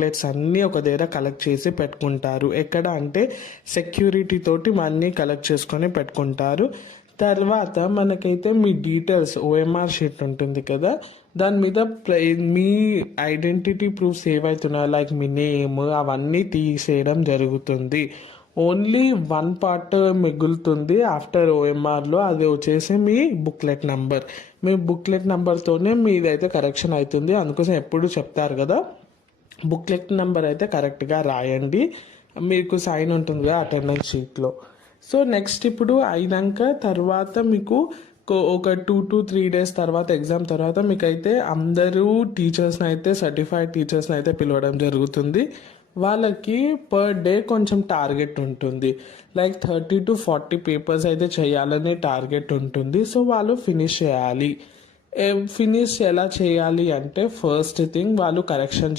Booklets అన్నీ ఒక దగ్గర కలెక్ట్ చేసి పెట్టుకుంటారు. ఎక్కడ అంటే సెక్యూరిటీ తోటి అన్నీ కలెక్ట్ చేసుకొని పెట్టుకుంటారు. తర్వాత మనకైతే మీ డీటెయిల్స్ ఓఎంఆర్ షీట్ ఉంటుంది కదా, దాని మీద మీ ఐడెంటిటీ ప్రూఫ్స్ ఏవైతున్నాయో లైక్ మీ నేమ్ అవన్నీ తీసేయడం జరుగుతుంది. ఓన్లీ వన్ పార్ట్ మిగులుతుంది ఆఫ్టర్ ఓఎంఆర్లో, అది వచ్చేసి మీ బుక్లెట్ నెంబర్. మీ బుక్లెట్ నెంబర్తోనే మీదైతే కరెక్షన్ అవుతుంది. అందుకోసం ఎప్పుడు చెప్తారు కదా, బుక్లెట్ నెంబర్ అయితే కరెక్ట్గా రాయండి. మీకు సైన్ ఉంటుంది కదా అటెండెన్స్ షీట్లో. సో నెక్స్ట్ ఇప్పుడు అయినాక తర్వాత మీకు ఒక 2 to 3 days తర్వాత ఎగ్జామ్ తర్వాత మీకైతే అందరూ టీచర్స్ని అయితే సర్టిఫైడ్ టీచర్స్ని అయితే పిలవడం జరుగుతుంది. వాళ్ళకి పర్ డే కొంచెం టార్గెట్ ఉంటుంది, లైక్ 30 to 40 పేపర్స్ అయితే చేయాలనే టార్గెట్ ఉంటుంది. సో వాళ్ళు ఫినిష్ చేయాలి. ఫినిష్ ఎలా చేయాలి అంటే ఫస్ట్ థింగ్ వాళ్ళు కరెక్షన్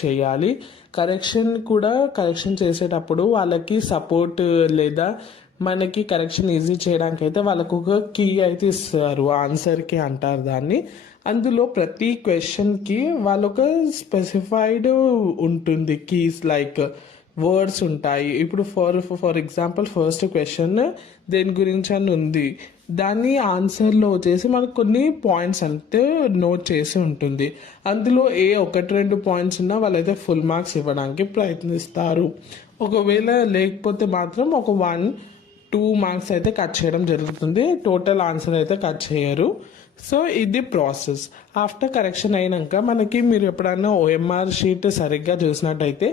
చేయాలి. కరెక్షన్ చేసేటప్పుడు వాళ్ళకి సపోర్ట్ లేదా మనకి కరెక్షన్ ఈజీ చేయడానికి అయితే వాళ్ళకు ఒక కీ అయితే ఇస్తారు, ఆన్సర్కి అంటారు దాన్ని. అందులో ప్రతి క్వశ్చన్కి వాళ్ళొక స్పెసిఫైడ్ ఉంటుంది కీస్, లైక్ వర్డ్స్ ఉంటాయి. ఇప్పుడు ఫర్ ఎగ్జాంపుల్ ఫస్ట్ క్వశ్చన్ దేని గురించి అని ఉంది, దాని ఆన్సర్లో వచ్చేసి మనకు కొన్ని పాయింట్స్ అంటే నోట్ చేసి ఉంటుంది. అందులో 1-2 పాయింట్స్ ఉన్నా వాళ్ళైతే ఫుల్ మార్క్స్ ఇవ్వడానికి ప్రయత్నిస్తారు. ఒకవేళ లేకపోతే మాత్రం ఒక 1-2 మార్క్స్ అయితే కట్ చేయడం జరుగుతుంది, టోటల్ ఆన్సర్ అయితే కట్ చేయరు. సో ఇది ప్రాసెస్. ఆఫ్టర్ కరెక్షన్ అయినాక మనకి మీరు ఎప్పుడైనా ఓఎంఆర్ షీట్ సరిగ్గా చూసినట్టయితే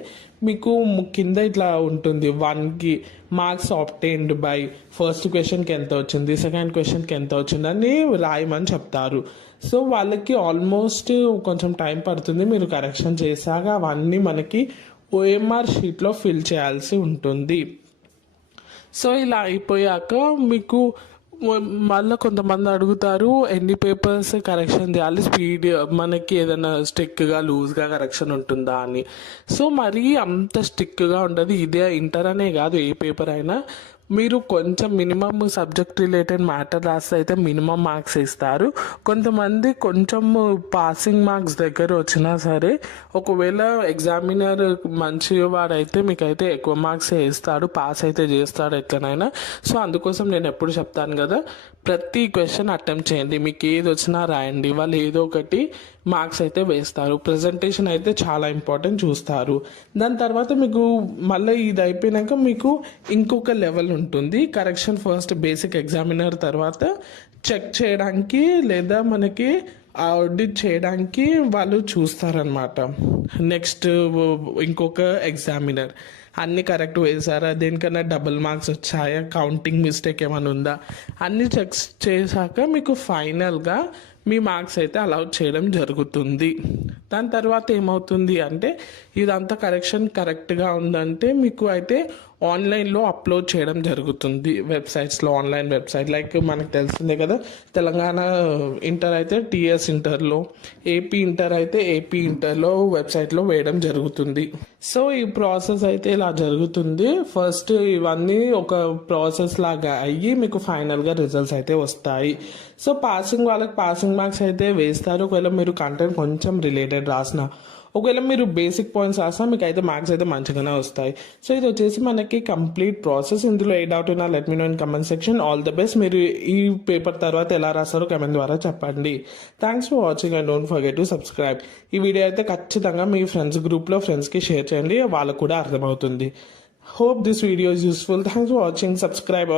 మీకు కింద ఇట్లా ఉంటుంది 1కి మార్క్స్ ఆబ్టైన్డ్ బై, ఫస్ట్ క్వశ్చన్కి ఎంత వచ్చింది, సెకండ్ క్వశ్చన్కి ఎంత వచ్చింది అని రాయమని చెప్తారు. సో వాళ్ళకి ఆల్మోస్ట్ కొంచెం టైం పడుతుంది. మీరు కరెక్షన్ చేశాక అవన్నీ మనకి ఓఎంఆర్ షీట్లో ఫిల్ చేయాల్సి ఉంటుంది. సో ఇలా అయిపోయాక మీకు మళ్ళీ కొంతమంది అడుగుతారు ఎన్ని పేపర్స్ కరెక్షన్ చేయాలి, స్పీడ్ మనకి ఏదైనా స్ట్రిక్ట్గా లూజ్గా కరెక్షన్ ఉంటుందా అని. సో మరీ అంత స్ట్రిక్ట్గా ఉండదు. ఇదే ఇంటర్ అనే కాదు, ఏ పేపర్ అయినా మీరు కొంచెం మినిమమ్ సబ్జెక్ట్ రిలేటెడ్ మ్యాటర్ రాస్తే అయితే మినిమం మార్క్స్ ఇస్తారు. కొంతమంది కొంచెం పాసింగ్ మార్క్స్ దగ్గర వచ్చినా సరే ఒకవేళ ఎగ్జామినర్ మంచి వాడైతే మీకైతే ఎక్కువ మార్క్స్ ఇస్తాడు, పాస్ అయితే చేస్తాడు ఎట్లనైనా. సో అందుకోసం నేను ఎప్పుడు చెప్తాను కదా, ప్రతి క్వశ్చన్ అటెంప్ట్ చేయండి, మీకు ఏది వచ్చినా రాయండి, వాళ్ళు ఏదో ఒకటి మార్క్స్ అయితే వేస్తారు. ప్రజెంటేషన్ అయితే చాలా ఇంపార్టెంట్ చూస్తారు. దాని తర్వాత మీకు మళ్ళీ ఇది అయిపోయినాక మీకు ఇంకొక లెవెల్ ఉంటుంది కరెక్షన్. ఫస్ట్ బేసిక్ ఎగ్జామినర్ తర్వాత చెక్ చేయడానికి లేదా మనకి ఆడిట్ చేయడానికి వాళ్ళు చూస్తారనమాట. నెక్స్ట్ ఇంకొక ఎగ్జామినర్ అన్నీ కరెక్ట్ వేసారా, దేనికన్నా డబుల్ మార్క్స్ వచ్చాయా, కౌంటింగ్ మిస్టేక్ ఏమైనా ఉందా, అన్నీ చెక్ చేశాక మీకు ఫైనల్గా మీ మార్క్స్ అయితే అలౌ చేయడం జరుగుతుంది. దాని తర్వాత ఏమవుతుంది అంటే ఇదంతా కరెక్ట్గా ఉందంటే మీకు అయితే ఆన్లైన్లో అప్లోడ్ చేయడం జరుగుతుంది వెబ్సైట్స్లో. ఆన్లైన్ వెబ్సైట్ లైక్ మనకు తెలిసిందే కదా, తెలంగాణ ఇంటర్ అయితే టీఎస్ ఇంటర్లో, ఏపీ ఇంటర్ అయితే ఏపీ ఇంటర్లో వెబ్సైట్లో వేయడం జరుగుతుంది. సో ఈ ప్రాసెస్ అయితే ఇలా జరుగుతుంది. ఫస్ట్ ఇవన్నీ ఒక ప్రాసెస్ లాగా అయ్యి మీకు ఫైనల్గా రిజల్ట్స్ అయితే వస్తాయి. సో పాసింగ్ వాళ్ళకి పాసింగ్ మార్క్స్ అయితే వేస్తారు ఒకవేళ మీరు కంటెంట్ కొంచెం రిలేటెడ్ రాసిన. ఒకవేళ మీరు బేసిక్ పాయింట్స్ రాసినా మీకు అయితే మార్క్స్ అయితే మంచిగానే వస్తాయి. సో ఇది వచ్చేసి మనకి కంప్లీట్ ప్రాసెస్. ఇందులో ఏ డౌట్ ఉన్నా let me know in comment section. All the best. మీరు ఈ పేపర్ తర్వాత ఎలా రాస్తారో కమెంట్ ద్వారా చెప్పండి. Thanks for watching and don't forget to subscribe. ఈ వీడియో అయితే ఖచ్చితంగా మీ ఫ్రెండ్స్ గ్రూప్లో ఫ్రెండ్స్కి షేర్ చేయండి, వాళ్ళకు కూడా అర్థమవుతుంది. Hope this video is useful. Thanks for watching. Subscribe.